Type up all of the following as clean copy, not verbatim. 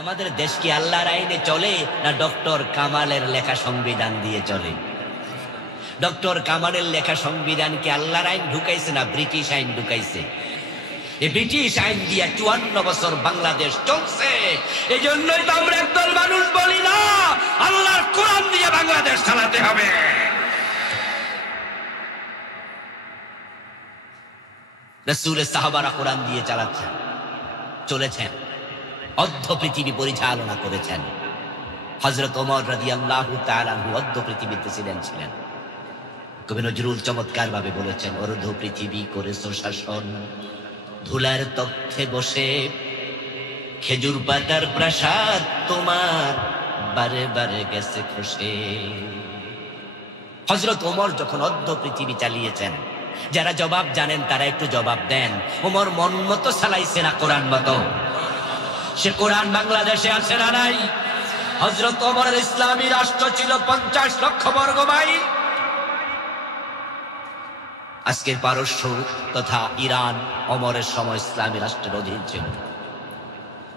আমাদের দেশ কি আল্লাহর আইনে চলে না ডক্টর কামালের লেখা সংবিধান দিয়ে চলে? ডক্টর কামালের লেখা সংবিধান কি আল্লাহর আইন ঢুকাইছে না ব্রিটিশ আইন ঢুকাইছে? এই ব্রিটিশ আইন দিয়ে 54 বছর বাংলাদেশ চলছে। এই জন্যই তো আমরা একদল মানুষ বলি না আল্লাহর কোরআন দিয়ে বাংলাদেশ চালাতে হবে। রাসূলের সাহাবারা কোরআন দিয়ে চালাচ্ছেন, চলেছেন, অর্ধ পৃথিবী পরিচালনা করেছেন। হযরত ওমর রাদিয়াল্লাহু তাআলা আনহু অর্ধ পৃথিবীতে ছিলেন। কবি নজরুল চমৎকার ভাবে বলেছেন, অর্ধ পৃথিবী করেছো শাসন, ধুলার তখ্তে বসে খেজুর পাতার প্রাসাদ তোমার বারে বারে গেছে খসে। হযরত ওমর যখন অর্ধ পৃথিবী চালিয়েছেন, যারা জবাব জানেন তারা একটু জবাব দেন। ওমর মন মতো চালাইছে না কোরআন মতো? সে কোরআন বাংলাদেশে আছে না নাই? হযরত ওমরের ইসলামী রাষ্ট্র ছিল 50 লক্ষ বর্গ মাইল। আজকের পারস্য তথা ইরান ওমরের সময় ইসলামী রাষ্ট্রের অধীন ছিল।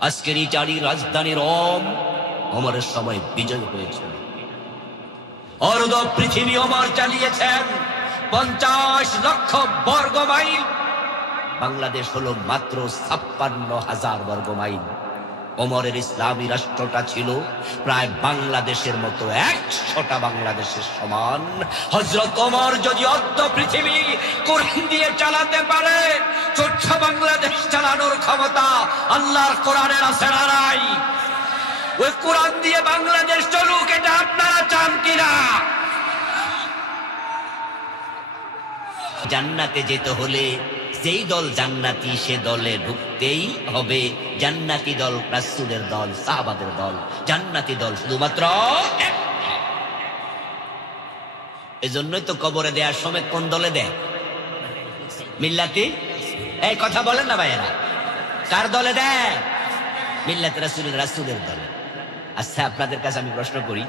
আজকের ইটালির রাজধানী রোম ওমরের সময় বিজয় হয়েছিল। অর্ধ পৃথিবী ওমর চালিয়েছেন 50 লক্ষ বর্গ মাইল। বাংলাদেশ হলো মাত্র 56,000 বর্গ মাইল। ওমরের ইসলামী রাষ্ট্রটা ছিল প্রায় বাংলাদেশের মতো 100টা বাংলাদেশের সমান। হযরত ওমর যদি অর্ধ পৃথিবী কোরআন দিয়ে চালাতে পারে, ছোট্ট বাংলাদেশ চালানোর ক্ষমতা আল্লাহর কোরআনের আছে না নাই? ওই কোরআন দিয়ে বাংলাদেশ চলুক, এটা আপনারা চান কিনা? জান্নাতে যেতে হলে যেই দল জান্নাতি সে দলে ঢুকতেই হবে। জান্নাতি দল রাসূলের দল, সাহাবাদের দল। জান্নাতি দল শুধুমাত্র একটা। এজন্যই তো কবরে দেওয়ার সময় কোন দলে দেয়? মিল্লাতি। এই কথা বলেন না ভাইয়েরা, কার দলে দেয়? মিল্লাতে রাসূলের দলে। আচ্ছা, আপনাদের কাছে আমি প্রশ্ন করি,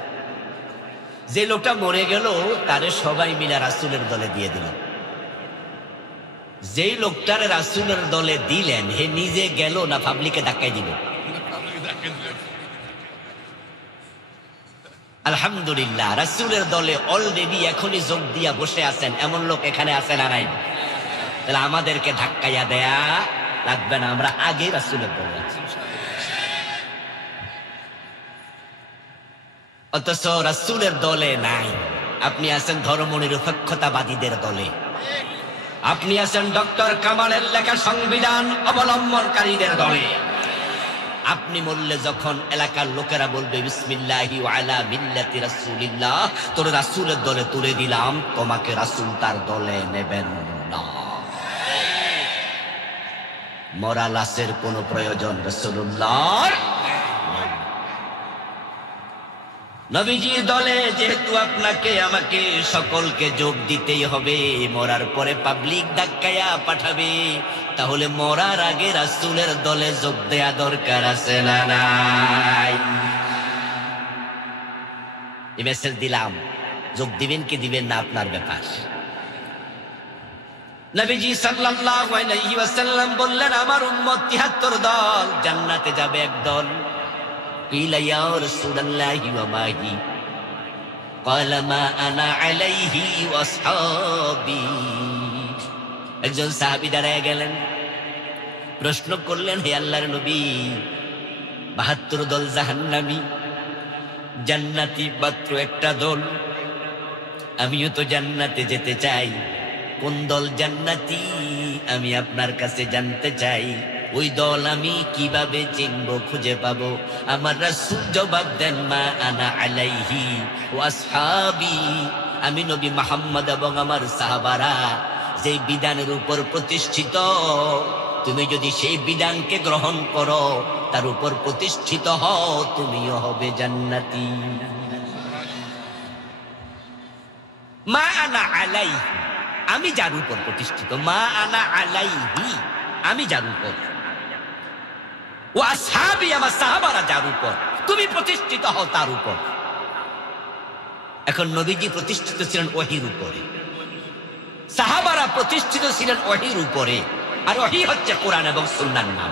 যে লোকটা মরে গেল তারে সবাই মিলে রাসূলের দলে দিয়ে দিল। যেই লোকটারে রাসূলের দলে দিলেন হে নিজে গেল না পাবলিকে ধাক্কাই দিল? আলহামদুলিল্লাহ, রাসূলের দলে অলরেডি এখনই যোগ দিয়া বসে আছেন এমন লোক এখানে আছে না নাই? তাহলে আমাদেরকে ধাক্কাইয়া দেয়া লাগবে না, আমরা আগে রাসূলের দলে আছি। অথচ রাসূলের দলে নাই। আপনি আছেন ধর্মনিরপেক্ষতাবাদীদের দলে, আপনি আছেন ডক্টর কামালের লেখা সংবিধান অবলম্বনকারীদের দলে। আপনি বললে যখন এলাকার লোকেরা বলবে বিসমিল্লাহি ওয়া আলা মিল্লাতি রাসূলিল্লাহ, তোর রাসূলের দলে তুলে দিলাম, তোমাকে রাসূল তার দলে নেবেন না। মরা লাশের কোনো প্রয়োজন রাসূলুল্লাহর। নবীজির দলে যেহেতু আপনাকে আমাকে সকলকে যোগ দিতেই হবে, মরার পরে পাবলিক ধাক্কায়া পাঠাবে, তাহলে মরার আগে রাসূলের দলে যোগ দেয়া দরকার আছে না নাই? এই মেসেজ দিলাম, যোগ দিবেন কি দিবেন না আপনার ব্যাপার। নবীজি সাল্লাল্লাহু আলাইহি ওয়াসাল্লাম বললেন, আমার উম্মত 73 দল, জান্নাতে যাবে এক দল। قيل يا رسول الله وما هي قال ما انا عليه واصحابي। একজন সাহাবী দাঁড়ায় গেলেন, প্রশ্ন করলেন, হে আল্লাহর নবী, 72 দল জাহান্নামী, জান্নাতি মাত্র একটা দল। আমিও তো জান্নাতে যেতে চাই, কোন দল জান্নাতি আমি আপনার কাছে জানতে চাই। ওই দল আমি কিভাবে চিনবো, খুঁজে পাবো? আমার রাসূল জবাব দেন, মা আনা আলাইহি ওয়া আসহাবি, আমি নবী মুহাম্মদ এবং আমার সাহাবারা যেই বিধানের উপর প্রতিষ্ঠিত, তুমি যদি সেই বিধানকে গ্রহণ করো, তার উপর প্রতিষ্ঠিত হও, তুমিও হবে জান্নাতি। মা আনা আলাইহি, আমি যার উপর প্রতিষ্ঠিত। মা আনা আলাইহি, আমি যার উপর। ও আসহাবি, আমার সাহাবারা যার উপর, তুমি প্রতিষ্ঠিত হও তার উপর। এখন নবীজি প্রতিষ্ঠিত ছিলেন ওহীর উপরে, সাহাবারা প্রতিষ্ঠিত ছিলেন ওহীর উপরে, আর ওহী হচ্ছে কোরআন এবং সুন্নাহর নাম।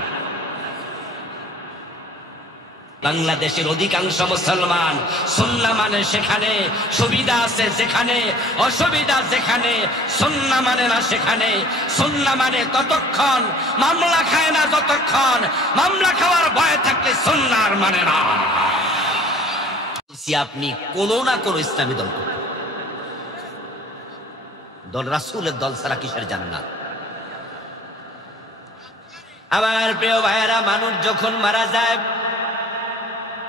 বাংলাদেশের অধিকাংশ মুসলমান সুন্নাহ মানে সেখানে সুবিধা আছে, যেখানে অসুবিধা, যেখানে সুন্নাহ মানে না সেখানে সুন্নাহ মানে ততক্ষণ মামলা খায় না যতক্ষণ মামলা খাওয়ার ভয় থাকলে সুন্নাহ মানে না। আপনি কোন না কোন ইসলামী দল করবেন, দল রাসূলের দল ছাড়া কিসের জান্নাত? আমার প্রিয় ভাইয়েরা, মানুষ যখন মারা যায়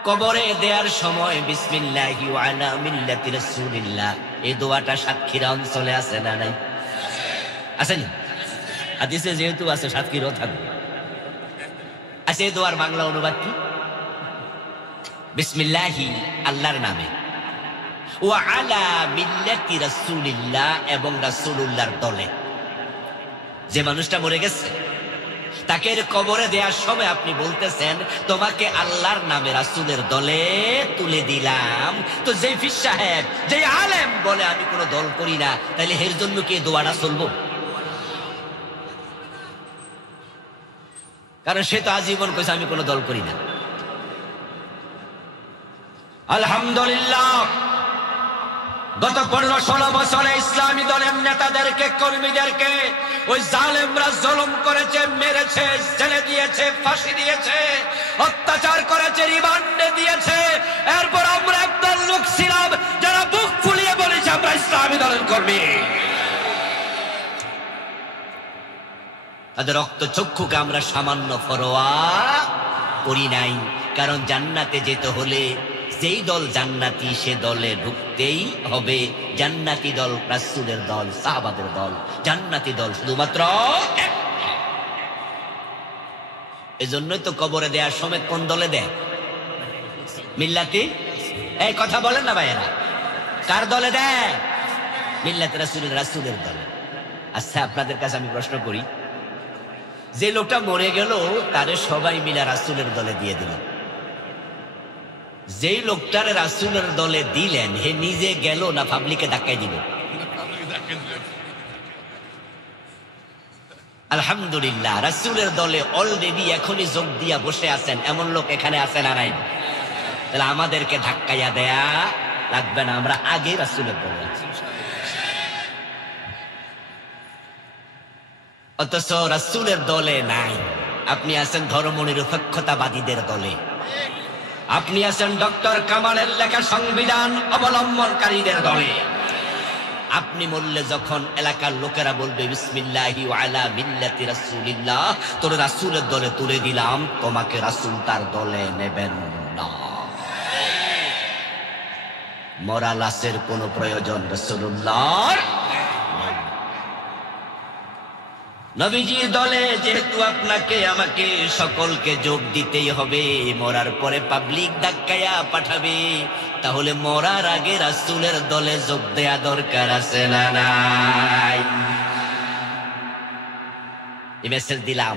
কবরে দেওয়ার সময় বিসমিল্লাহি ওয়া আলা মিল্লাতি রাসূলিল্লাহ এই দোয়াটা সাতক্ষীরা অঞ্চলে আছে না নাই? আছে না? হাদিসে যেহেতু আছে সাতক্ষীরাও থাকবে। আচ্ছা, এই দোয়ার বাংলা অনুবাদ কি? বিসমিল্লাহি আল্লাহর নামে, ওয়া আলা মিল্লাতি রাসূলিল্লাহ এবং রাসূলুল্লাহর দলে। যে মানুষটা মরে গেছে তাকে কবরে দেওয়ার সময় আপনি বলতেছেন তোমাকে আল্লাহর নামে রাসূলের দলে তুলে দিলাম। তো যে পীর সাহেব, যে আলেম বলে আমি কোনো দল করি না, তাহলে এর জন্য কি দোয়াটা চলবো? কারণ সে তো আজীবন কইছে আমি কোনো দল করি না। আলহামদুলিল্লাহ, গত 15-16 বছরে ইসলামী দলের নেতাদেরকে, কর্মীদেরকে ওই জালেমরা জুলুম করেছে, মেরেছে, জেলে দিয়েছে, ফাঁসি দিয়েছে, অত্যাচার করেছে, রিমান্ডে দিয়েছে। এরপর আমরা একদল লোক ছিলাম যারা বুক ফুলিয়ে বলেছে আমরা ইসলামী দলের কর্মী। তাদের রক্ত চক্ষুকে আমরা সামান্য পরোয়া করি নাই। কারণ জান্নাতে যেতে হলে যেই দল জান্নাতি সে দলে ঢুকতেই হবে। জান্নাতি দল রাসূলের দল, সাহাবাদের দল। জান্নাতি দল শুধুমাত্র একটা। এজন্যই তো কবরে দেওয়ার সময় কোন দলে দেয়? মিল্লাতি। এই কথা বলেন না ভাইয়েরা, কার দলে দেয়? মিল্লাতি রাসূলের, রাসূলের দলে। আচ্ছা, আপনাদের কাছে আমি প্রশ্ন করি, যে লোকটা মরে গেল তারে সবাই মিলে রাসূলের দলে দিয়ে দিল, যেই লোকটার রাসূলের দলে দিলেন হে নিজে গেল না পাবলিকে ধাক্কাই দিল? আলহামদুলিল্লাহ, রাসূলের দলে অলরেডি এখনই যোগ দিয়া বসে আছেন এমন লোক এখানে আছে না নাই? তাহলে আমাদেরকে ধাক্কাইয়া দেয়া লাগবে না, আমরা আগে রাসূলের দলে আছি। অথচ রাসূলের দলে নাই। আপনি আছেন ধর্মনিরপেক্ষতাবাদীদের দলে, আপনি আছেন ডক্টর কামালের লেখা সংবিধান অবলম্বনকারীদের দলে। আপনি মরলে যখন এলাকার লোকেরা বলবে বিসমিল্লাহি ওয়া আলা মিল্লাতি রাসূলিল্লাহ, তোর রাসূলের দলে তুলে দিলাম, তোমাকে রাসূল তার দলে নেবেন না। মরা লাশের কোনো প্রয়োজন রাসূলুল্লাহর নবীজির দলে যেহেতু আপনাকে আমাকে সকলকে যোগ দিতেই হবে, মরার পরে পাবলিক ধাক্কায়া পাঠাবে, তাহলে মরার আগে রাসূলের দলে যোগ দেয়া দরকার আছে না নাই? এই মেসেজ দিলাম,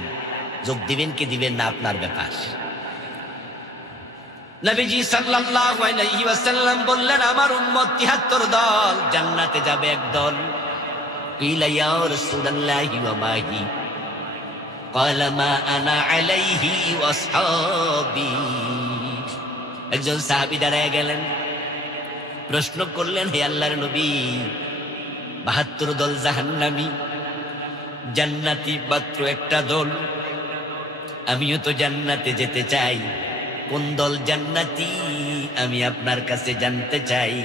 যোগ দিবেন কি দিবেন না আপনার ব্যাপার। নবীজি সাল্লাল্লাহু আলাইহি ওয়াসাল্লাম বললেন আমার উম্মত ৭৩ দল, জান্নাতে যাবে এক দল। قيل يا رسول الله وما هي قال ما انا عليه واصحابي। একজন সাহাবী দাঁড়ায় গেলেন, প্রশ্ন করলেন হে আল্লাহর নবী, ৭২ দল জাহান্নামী, জান্নাতি মাত্র একটা দল, আমিও তো জান্নাতে যেতে চাই, কোন দল জান্নাতি আমি আপনার কাছে জানতে চাই,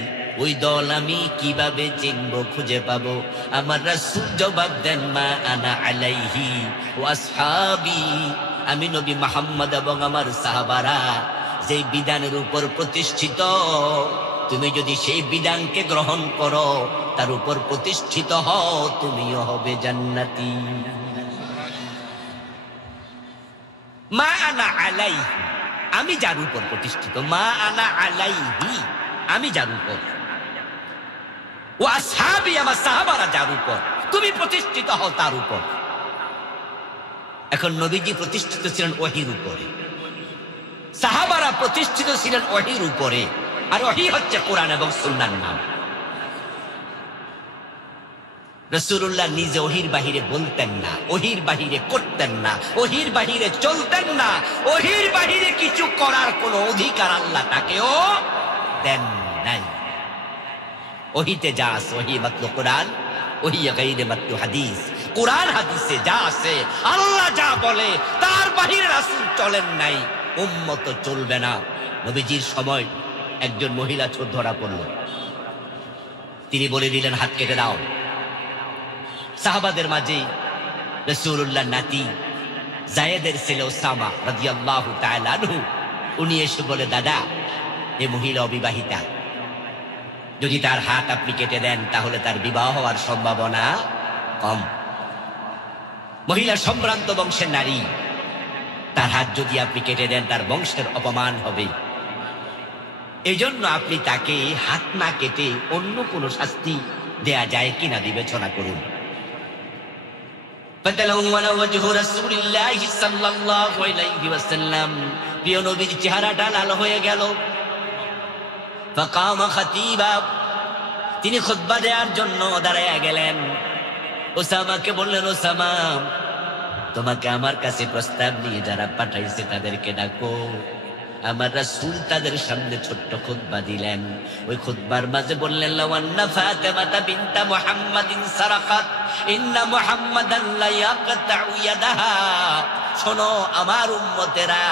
ওই দল আমি কিভাবে চিনব, খুঁজে পাবো? আমার রাসূল জবাব দেন মা আনা আলাইহি ওয়া আসহাবি, আমি নবী মুহাম্মদ এবং আমার সাহাবারা যে বিধানের উপর প্রতিষ্ঠিত, তুমি যদি সেই বিধানকে গ্রহণ করো, তার উপর প্রতিষ্ঠিত হও, তুমিও হবে জান্নাতি। মা আনা আলাইহি, আমি যার উপর প্রতিষ্ঠিত, মা আনা আলাইহি, আমি যার উপর, ও আসহাবি, আমার সাহাবারা যার উপর, তুমি প্রতিষ্ঠিত হও তার উপর। এখন নবীজি প্রতিষ্ঠিত ছিলেন ওহীর উপরে, সাহাবারা প্রতিষ্ঠিত ছিলেন ওহীর উপরে, আর ওহী হচ্ছে কোরআন এবং সুন্নাহর নাম। রাসূলুল্লাহ নিজে ওহির বাহিরে বলতেন না, ওহির বাহিরে করতেন না, ওহির বাহিরে চলতেন না, ওহির বাহিরে কিছু করার কোনো অধিকার আল্লাহ তাকেও দেন নাই। ওহিতে যা আছে, ওহি মাত্র কোরআন, ওহি গায়রে মাত্র হাদিস। কোরআন হাদিসে যা আছে, আল্লাহ যা বলে তার বাহিরে রাসূল চলেন নাই, উম্মত চলবে না। নবীজির সময় একজন মহিলা চোর ধরা পড়ল, তিনি বলে দিলেন হাত কেটে দাও। সাহাবাদের মাঝে রাসূলুল্লাহ নাতি যায়েদের ছেলে ওসামা রাদিয়াল্লাহু তাআলা আনহু, উনি এসে বলে, দাদা এ মহিলা অবিবাহিতা, যদি তার হাত আপনি কেটে দেন তাহলে তার বিবাহ হওয়ার সম্ভাবনা কম। মহিলা সম্ভ্রান্ত বংশের নারী, তার হাত যদি আপনি কেটে দেন তার বংশের অপমান হবে। এই জন্য আপনি তাকে হাত না কেটে অন্য কোন শাস্তি দেয়া যায় কিনা বিবেচনা করুন। প্রিয় নবীর চেহারাটা লাল হয়ে গেল। তিনি খুতবা দেওয়ার জন্য দাঁড়াইয়া গেলেন। ওসামাকে বললেন, ওসামা তোমাকে আমার কাছে প্রস্তাব নিয়ে যারা পাঠাইছে তাদেরকে ডাকো। আমার রাসূল তাদের সামনে ছোট্ট খুতবা দিলেন। ওই খুতবার মাঝে বললেন, লাওয়ান্না ফাতিমাতা বিনতা মুহাম্মাদিন সারাকাত ইন্না মুহাম্মাদান লা ইয়াকতাউ ইয়াদাহা। শোনো আমার উম্মতেরা,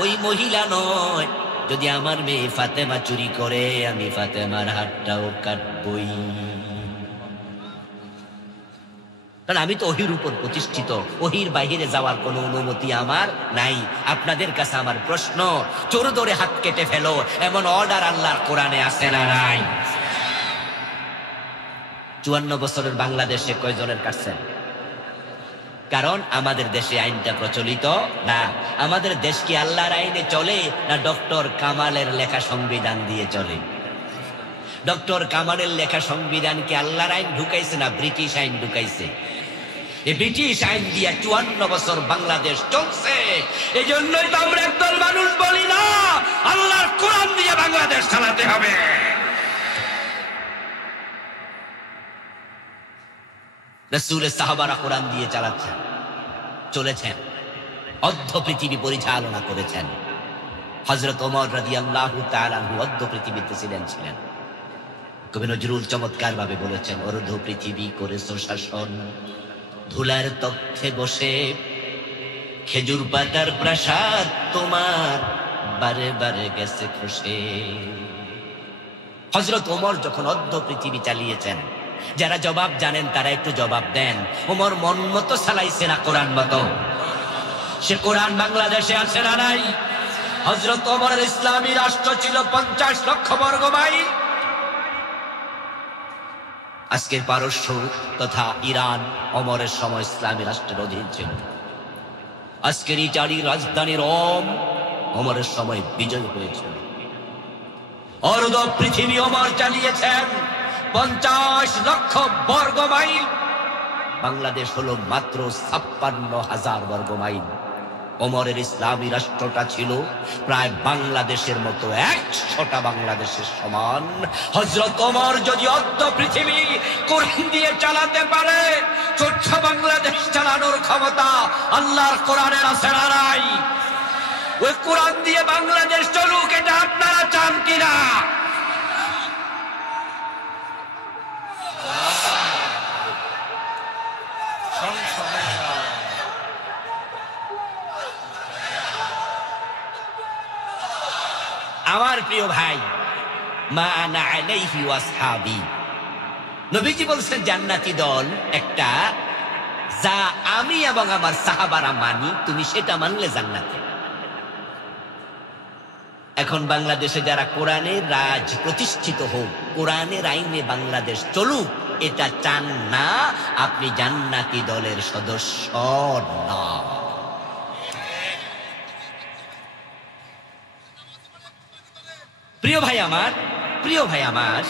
ওই মহিলা নয়, যদি আমার মেয়ে ফাতেমা চুরি করে আমি ফাতেমার হাতটাও কাটবই, কারণ আমি তো ওহির উপর প্রতিষ্ঠিত, ওহির বাহিরে যাওয়ার কোনো অনুমতি আমার নাই। আপনাদের কাছে আমার প্রশ্ন, চোর ধরে হাত কেটে ফেলো এমন অর্ডার আল্লাহর কোরআনে আছে না নাই? 54 বছরের বাংলাদেশে কয়জনের কাটছেন? কারণ আমাদের দেশে আইনটা প্রচলিত না। আমাদের দেশ কি আল্লাহর আইনে চলে না ডক্টর কামালের লেখা সংবিধান দিয়ে চলে? ডক্টর কামালের লেখা সংবিধান কি আল্লাহর আইন ঢুকাইছে না ব্রিটিশ আইন ঢুকাইছে? এই ব্রিটিশ আইন দিয়ে 54 বছর বাংলাদেশ চলছে। এই জন্যই তো আমরা একদল মানুষ বলি না আল্লাহর কোরআন দিয়ে বাংলাদেশ চালাতে হবে। রাসূলের সাহাবারা কোরআন দিয়ে চালাচ্ছেন, চলেছেন, অর্ধ পৃথিবী পরিচালনা করেছেন। হযরত ওমর রাদিয়াল্লাহু তাআলা আনহু অর্ধ পৃথিবীতে ছিলেন। কবি নজরুল চমৎকার ভাবে বলেছেন, অর্ধ পৃথিবী করেছো শাসন, ধুলার তখ্তে বসে খেজুর পাতার প্রাসাদ তোমার বারে বারে গেছে খসে। হযরত ওমর যখন অর্ধ পৃথিবী চালিয়েছেন, যারা জবাব জানেন তারা একটু জবাব দেন। ওমর মন মতো চালাইছে না কোরআন মতো? সে কোরআন বাংলাদেশে আছে না নাই? হযরত ওমরের ইসলামী রাষ্ট্র ছিল 50 লক্ষ বর্গ মাইল। আজকের পারস্য তথা ইরান ওমরের সময় ইসলামী রাষ্ট্রের অধীন ছিল। আজকের ইটালির রাজধানী রোম ওমরের সময় বিজয় হয়েছিল। অর্ধ পৃথিবী ওমর চালিয়েছেন 50 লক্ষ বর্গ মাইল। বাংলাদেশ হলো মাত্র 56,000 বর্গ মাইল। ওমরের ইসলামী রাষ্ট্রটা ছিল প্রায় বাংলাদেশের মতো 100টা বাংলাদেশের সমান। হযরত ওমর যদি অর্ধ পৃথিবী কোরআন দিয়ে চালাতে পারে, ছোট্ট বাংলাদেশ চালানোর ক্ষমতা আল্লাহর কোরআনের আছে না নাই? ওই কোরআন দিয়ে বাংলাদেশ চলুক, এটা আপনারা চান কিনা? আমার প্রিয় ভাই, মা আনা আলাইহি ওয়া আসহাবি, নবীজি বলছেন জান্নাতি দল একটা, যা আমি এবং আমার সাহাবারা মানি, তুমি সেটা মানলে জান্নাতে। এখন বাংলাদেশে যারা কোরআনের রাজ প্রতিষ্ঠিত হোক, কোরআনের আইনে বাংলাদেশ চলুক, এটা চান না, আপনি জান্নাতি দলের সদস্য না। প্রিয় ভাই আমার,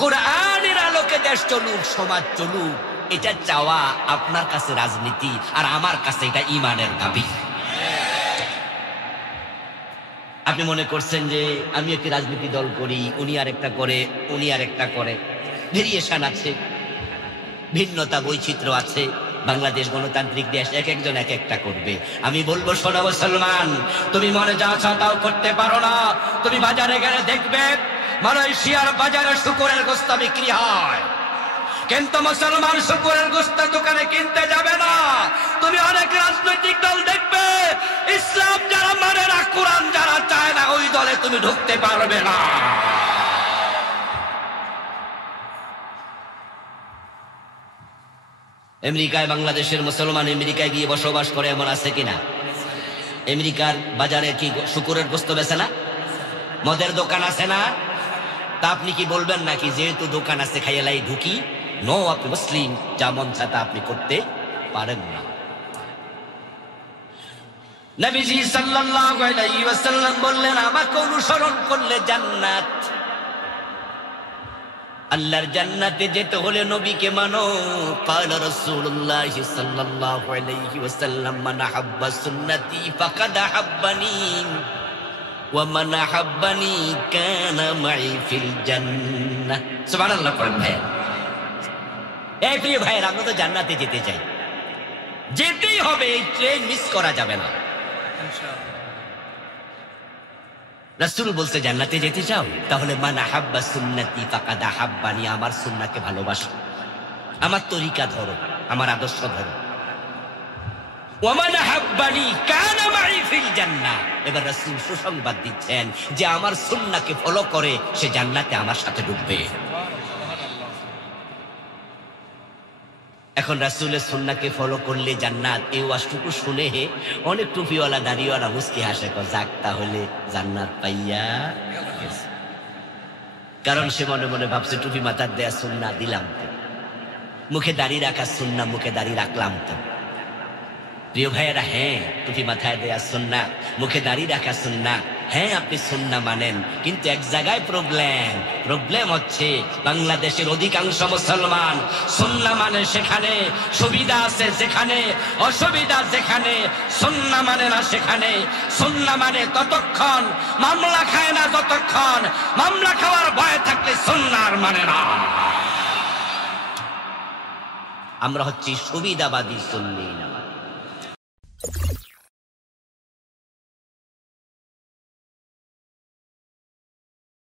কোরআনের আলোকে দেশ চলুক, সমাজ চলুক, এটা চাওয়া আপনার কাছে রাজনীতি, আর আমার কাছে এটা ঈমানের দাবি। আপনি মনে করছেন যে আমি একটি রাজনীতি দল করি, উনি আরেকটা করে, উনি আরেকটা করে, ভেরিয়েশন আছে। ভিন্নতা বৈচিত্র্য আছে। বাংলাদেশ গণতান্ত্রিক দেশ, এক একজন এক একটা করবে। আমি বলবো, শোনো মুসলমান, তুমি মনে যা চাও তাও করতে পারো না। তুমি বাজারে গেলে দেখবে মালয়েশিয়ার বাজারে শুকরের গোশত বিক্রি হয়, কিন্তু মুসলমান শুকরের গোশত দোকানে কিনতে যাবে না। তুমি অনেক রাজনৈতিক দল দেখবে, ইসলাম যারা মানে না, কোরআন যারা চায় না, ওই দলে তুমি ঢুকতে পারবে না। আমেরিকায় বাংলাদেশের মুসলমান আমেরিকায় গিয়ে বসবাস করে, এমন আছে কিনা? আমেরিকার বাজারে কি শুকরের গোশত বেচে না? মদের দোকান আছে না? তা আপনি কি বলবেন নাকি যেহেতু দোকান আছে খাইয়ালাই ঢুকি? নো, আপনি মুসলিম, যা মন চায় তা আপনি করতে পারেন না। নবীজি সাল্লাল্লাহু আলাইহি ওয়াসাল্লাম বললেন, আমাকে অনুসরণ করলে জান্নাত। আল্লাহর জান্নাতে যেতে হলে নবীকে মানো। ক্বালা রাসূলুল্লাহ সাল্লাল্লাহু আলাইহি ওয়াসাল্লাম, মান আহাব্বা সুন্নতি ফাকাদ আহাব্বানি ওয়া মান আহাব্বানি কানা মাই ফিল জান্নাহ। সুবহানাল্লাহ পড়েন ভাই। এই প্রিয় ভাইয়েরা, আমরা তো জান্নাতে যেতে চাই, যেতেই হবে, এই ট্রেন মিস করা যাবে না। রাসূল বলছে, জান্নাতে যেতে চাও? তাহলে মান আহাব্বা সুন্নতি ফাকাদ আহাব্বানি, আমার সুন্নাহকে ভালোবাসো, আমার তরিকা ধরো, আমার আদর্শ ধরো। ওয়া মান আহাব্বানি কানা মাই ফিল জান্নাহ। এবার রাসূল সুসংবাদ দিচ্ছেন যে আমার সুন্নাহকে ফলো করে সে জান্নাতে আমার সাথে ঢুকবে। এখন রাসূলের সুন্নাহকে ফলো করলে জান্নাত, এই ওয়াজটুকু শুনে অনেক টুপিওয়ালা দাড়িওয়ালা মুস্কি হাসে, যাক তাহলে জান্নাত পাইয়া গেছে। কারণ সে মনে মনে ভাবছে, টুপি মাথার দেয়া সুন্নাহ দিলাম তো, মুখে দাড়ি রাখা সুন্নাহ, মুখে দাড়ি রাখলাম তো। প্রিয় ভাইয়েরা, হ্যাঁ, টুপি মাথায় দেয়া সুন্নাহ, মুখে দাড়ি রাখা সুন্নাহ, হ্যাঁ আপনি সুন্নাহ মানেন, কিন্তু এক জায়গায় প্রবলেম হচ্ছে, বাংলাদেশের অধিকাংশ মুসলমান সুন্নাহ মানে সেখানে সুবিধা আছে, যেখানে অসুবিধা, যেখানে সুন্নাহ মানে না সেখানে সুন্নাহ মানে ততক্ষণ মামলা খায় না, যতক্ষণ মামলা খাওয়ার ভয় থাকলে সুন্নাহ মানে না। আমরা হচ্ছি সুবিধাবাদী সুন্নি না।